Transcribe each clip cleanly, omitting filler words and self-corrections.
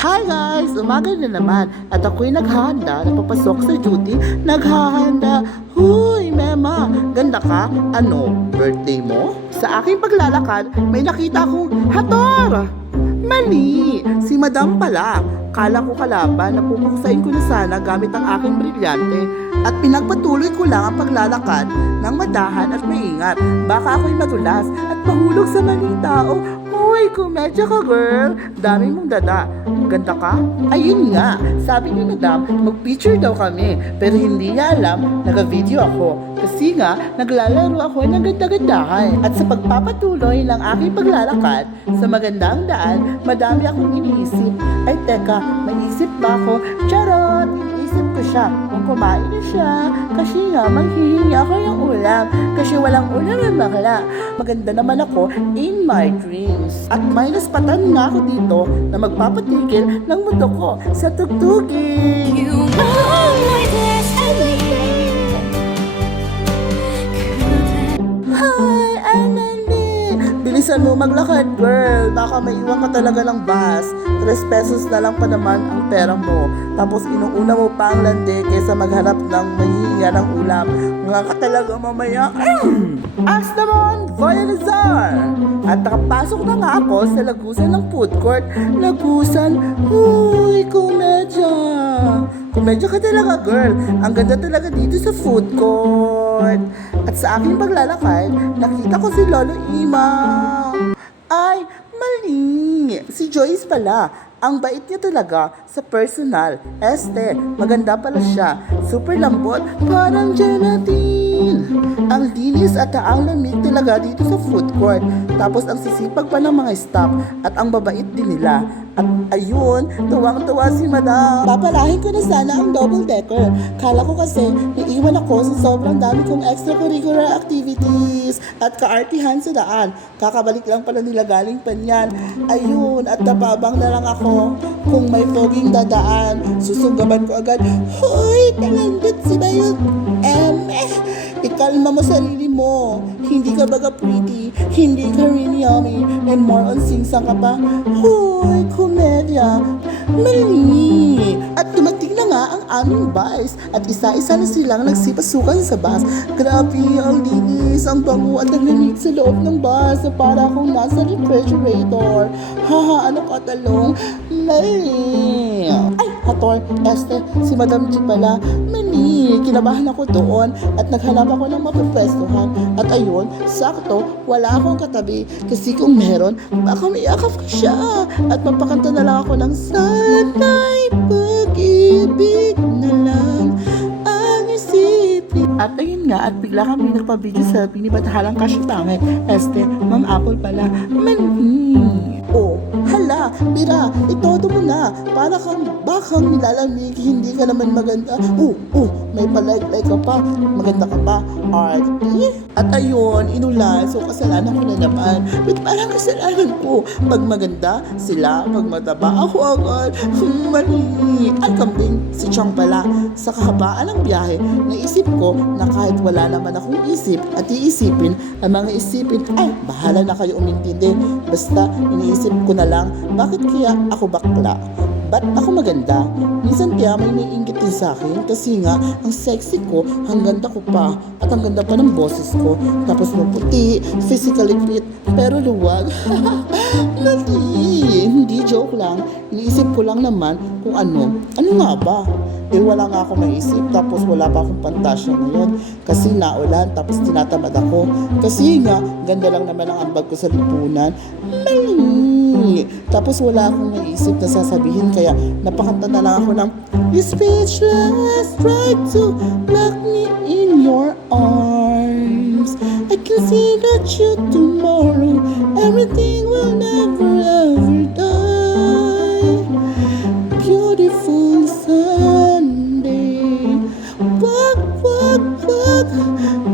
Hi guys! Umaga na naman at ako'y naghahanda, napapasok sa duty, naghahanda. Huy, Mema, ganda ka? Ano, birthday mo? Sa aking paglalakad, may nakita akong hator! Mali! Si Madam pala. Kala ko kalaban na pupuksain ko na sana gamit ang aking brilyante at pinagpatuloy ko lang ang paglalakad ng madahan at maingat. Baka ako'y madulas at mahulog sa maling tao. Uy, komedya ka girl. Dami mong dada. Ganda ka? Ayun nga. Sabi ni Madam, mag-picture daw kami. Pero hindi niya alam, naka-video ako. Kasi nga, naglalaro ako ng ganda-gandahan. At sa pagpapatuloy ng aking paglalakad sa magandang daan, madami akong iniisip. Ay teka, may isip ba ako? Charot! Iniisip ko siya kung kumain na siya. Kasi nga, manghihingi ako ng ulam. Kasi walang ulam ng bakla. Maganda naman ako in my dreams. At may naspatan nga ako dito na magpapatigil ng mundo ko sa tugtugin. You are my destiny. Hi, Anandi! Bilisan mo maglakad, girl. Baka maiwan ka talaga ng bus. 3 pesos na lang pa naman ang pera mo. Tapos inuuna mo pa ang landi kaysa maghanap ng mahihinga ng ulam. Mga ka talaga mamaya. As naman, Voyalizar! At nakapasok na nga ako sa lagusan ng food court. Lagusan, huy, komedya! Komedya ka talaga, girl. Ang ganda talaga dito sa food court. At sa aking paglalakad, nakita ko si Lolo Imam. Ay, mali! Si Joyce pala. Ang bait niya talaga sa personal. Maganda pala siya. Super lambot, parang gelatin. Ang linis at ang lamig talaga dito sa food court. Tapos ang sisipag pa ng mga staff at ang babait din nila. At ayun, tuwang-tuwa si Madam. Papalahin ko na sana ang double decker. Kala ko kasi naiwan ako sa sobrang dami kong extracurricular activities at kaartihan sa daan. Kakabalik lang pala nila galing Panyan. Ayun, at napabang na lang ako. Kung may poging dadaan, susugaban ko agad. Hoy, talandot si Bayot. Ikalma mo sarili mo. Hindi ka baga pretty, hindi ka rin yummy, and more on singsang ka pa. Hoy, komedya. Mali. At dumating na nga ang aming bus at isa-isa na silang nagsipasukan sa bus. Grabe, ang linis, ang bango at ang lamig sa loob ng bus na para akong nasa refrigerator. Haha, ano ka talong? Mali. Ay, hator, si Madam G pala. Mali, kinabahan ako doon at naghanap ako ng mapapwestuhan. At ayun, sakto, wala akong katabi. Kasi kung meron, baka mayakap ko siya. At mapakanta na lang ako ng sana'y pag-ibig na lang ang isipin. At ayun nga, at bigla kami nagpa-video selfie ni Batahalang Kashibange. Ma'am Apple pala. Mali. Oh, hala, Mira, itodo mo na. Para kang bakang nilalamig, hindi ka naman maganda. May palike-like ka pa. Maganda ka pa. Arty. At ayun, inulan. So, kasalanan ko na naman. But parang kasalanan ko. Pag maganda, sila. Pag mataba, ako agad. Mali. Ay, kambing. Si Chong pala. Sa kahabaan ng biyahe, naisip ko na kahit wala naman akong isip at iisipin, ang mga isipin, ay, bahala na kayo umintindi. Basta, iniisip ko na lang, bakit kaya ako bakla? Ba't ako maganda? Minsan kaya may naiingit din sa akin kasi nga, ang sexy ko, ang ganda ko pa, at ang ganda pa ng boses ko. Tapos maputi, physically fit, pero luwag. Mali! Hindi joke lang. Iniisip ko lang naman kung ano. Ano nga ba? Wala nga ako maisip, tapos wala pa akong pantasya ngayon. Kasi naulan, tapos tinatamad ako. Kasi nga, ganda lang naman ang ambag ko sa lipunan. Mali! Tapos wala akong naisip na sasabihin, kaya napakanta na lang ako ng You speechless, try to lock me in your arms. I can see that you tomorrow, everything will never ever die. Beautiful Sunday, wag,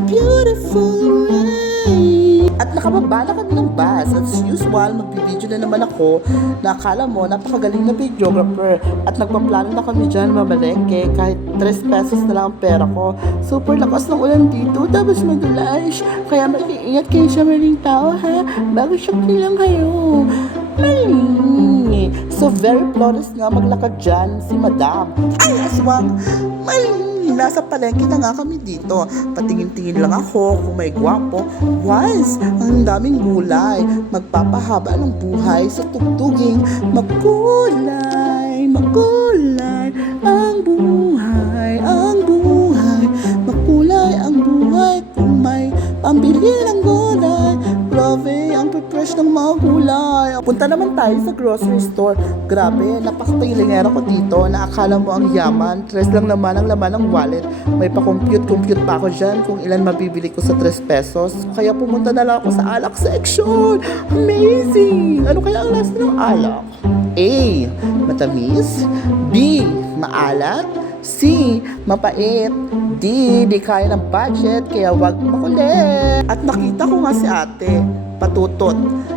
beautiful rain. At nakababa na kami ng bus. As usual, magbibideo na naman ako na akala mo napakagaling na videographer. At nagpaplano na kami dyan mamalengke kahit 3 pesos na lang ang pera ko. Super lakas ng ulan dito, tapos madulas. Kaya mag-iingat kayo sa maling tao, ha? Bago shock lang kayo. Mali. So very flawless nga maglakad dyan si Madam. Ay, aswang! Mali! Nasa palengke na nga kami dito. Patingin-tingin lang ako kung may gwapo. Was, ang daming gulay. Magpapahaba ng buhay sa tugtuging makulay, makulay ang buhay, ang buhay. Makulay ang buhay kung may pambili ng gulay. Grabe, ang fresh ng mga gulay. Punta naman tayo sa grocery store. Grabe, napakapilingera ko dito na akala mo ang yaman. 3 lang naman ang laman ng wallet. May pa-compute pa ako dyan kung ilan mabibili ko sa 3 pesos. Kaya pumunta na lang ako sa alak section. Amazing! Ano kaya ang lasa ng alak? A. Matamis. B. Maalat. C. Mapait. D. Di kaya ng budget kaya wag makulit. At nakita ko nga si ate, patutot.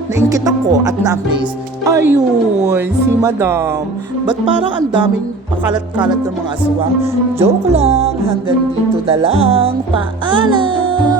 Naingkit ako at na-amaze. Ayun, si Madam. Ba't parang ang daming pakalat-kalat ng mga aswang? Joke lang, hanggang dito na lang. Paalam!